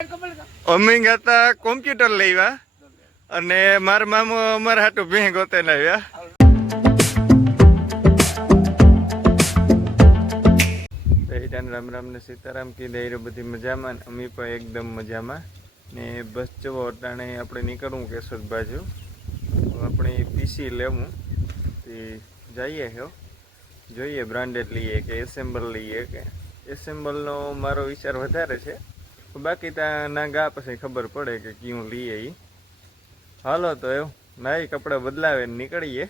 અમે હતા કોમ્પ્યુટર લેવા અને મારા મામો અમારા હાટું ભેં ગોતે લાવ્યા. રામ રામ ને સીતારામ કી દઈ બધી મજામાં. અમે પણ એકદમ મજામાં ને બસ જવો અટાણે આપણે નીકળવું કેશોદ બાજુ. આપણે પીસી લેવું તે જઈએ હો, જોઈએ બ્રાન્ડેડ લઈએ કે એસેમ્બલ લઈએ. કે એસેમ્બલનો મારો વિચાર વધારે છે, બાકી ત્યાં ના ગા પછી ખબર પડે કે ક્યું લઈએ એ. હાલો તો એવું નાઈ કપડાં બદલાવે નીકળીએ.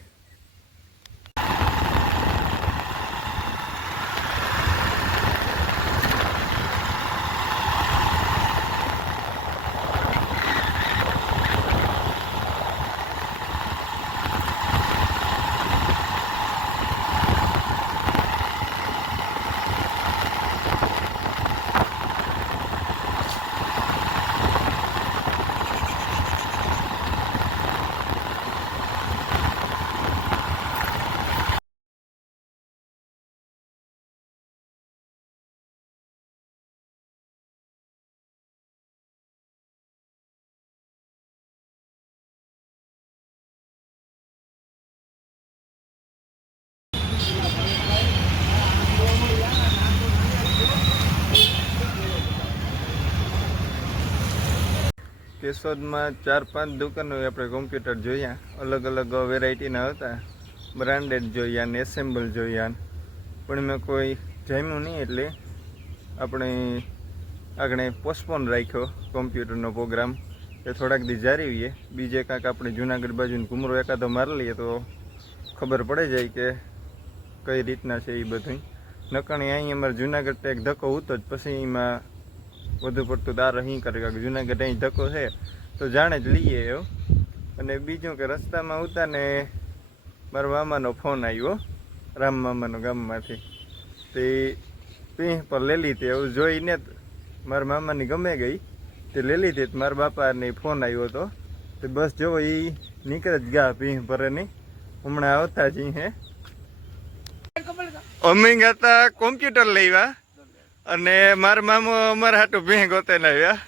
કેશોદમાં 4-5 દુકાનો આપણે કોમ્પ્યુટર જોયા, અલગ અલગ વેરાયટીના હતા. બ્રાન્ડેડ જોયા ને એસેમ્બલ જોયા, પણ મેં કોઈ જામ્યું નહીં એટલે આપણે આગળ પોસ્ટપોન રાખ્યો કોમ્પ્યુટરનો પ્રોગ્રામ એ થોડાક દી જાળવીએ. બીજે કાંક આપણે જુનાગઢ બાજુને ઘૂમરો એકાદો મારી લઈએ તો ખબર પડે જાય કે કઈ રીતના છે એ બધું. નકણી અહીં અમારે જુનાગઢ એક ધક્કો ઉતો જ પછી એમાં વધુ પડતું દાર અહીં કરે કે જુનાગઢ અહીં ધક્કો છે તો જાણે જ લઈએ એવું. અને બીજું કે રસ્તામાં ઉતાને મારા મામાનો ફોન આવ્યો, રામ મામાનો ગામમાંથી. તે પીહ પર લઈ લીધી, એવું જોઈને મારા મામાની ગમે ગઈ તે લઈ લીધી. મારા બાપાને ફોન આવ્યો હતો તે બસ જોવો એ નીકળે જ ગયા પીહ પરેની, હમણાં આવતા જ હે. અમે હતા કોમ્પ્યુટર લેવા અને મારા મામો અમારા હાટું ભેં ગોતે લાવ્યા.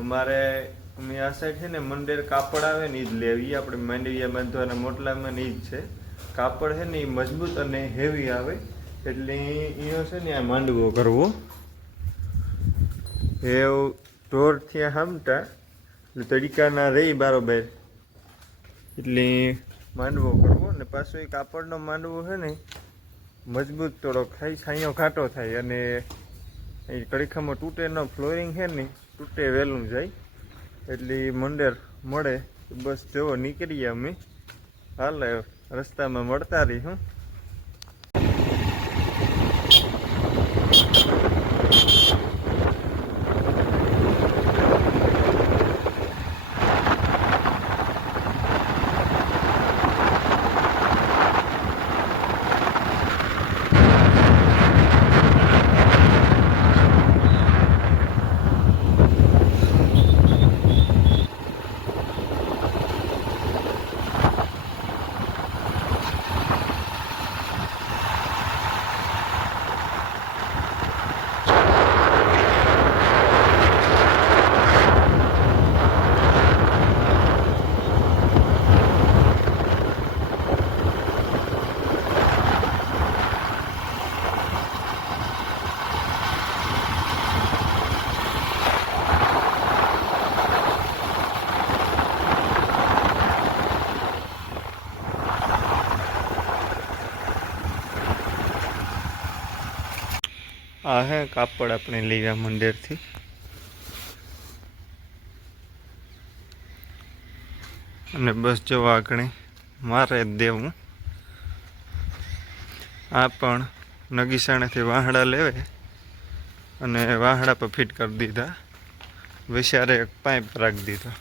અમારે અમે આ સાઈડ છે ને મંડેર કાપડ આવે ને એ જ લેવી. આપણે માંડવિયા બાંધવાના મોટલામાં ને એ જ છે. કાપડ છે ને એ મજબૂત અને હેવી આવે એટલે એનો છે ને આ માંડવો કરવો એવું ઢોરથી હમતા એટલે તડીકાના રહી બારોબાર એટલે માંડવો કરવો. ને પાછો એ કાપડનો માંડવો છે ને મજબૂત થોડોક થાય, છાંયો ઘાટો થાય અને એ કડીખામાં તૂટે ન. ફ્લોરિંગ છે ને તૂટે વહેલું જાય એટલે મંડેર મળે. બસ જુઓ નીકળીએ અમે. હાલ રસ્તામાં મળતા રહી હું. આ હે કાપડ આપણે લેવા મંદિરથી. અને બસ જો આગળ મારે જ દેવું. આ પણ નગીસાણેથી વાહડા લેવે અને વાહડા પર ફિટ કરી દીધા. વિચારે એક પાઇપ રાખી દીધો.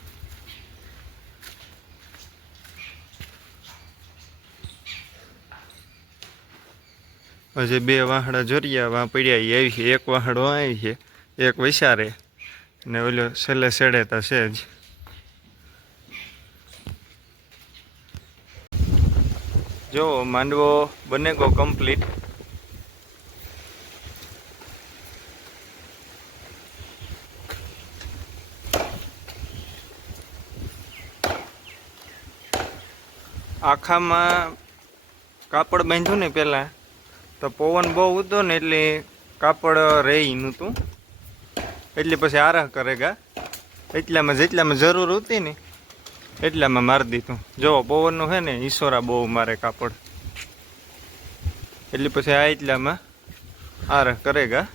હજી 2 વાહડા જોરિયા વાં પડ્યા આવી છે. એક વાહડો આવી છે, એક વિચારે ને ઓલો છેલ્લે સેડેતા છે જ. જો માંડવો બને ગો કમ્પ્લીટ. આખામાં કાપડ બાંધ્યું ને પહેલાં તો પવન બહુ હતો ને એટલે કાપડ રહી નહોતું, એટલે પછી આરાહ કરેગા એટલામાં જેટલામાં જરૂર હતી ને એટલામાં મારી દીધું. જો પવનનું છે ને ઈશ્વરા બહુ મારે કાપડ, એટલે પછી આ એટલામાં આરાહ કરેગા.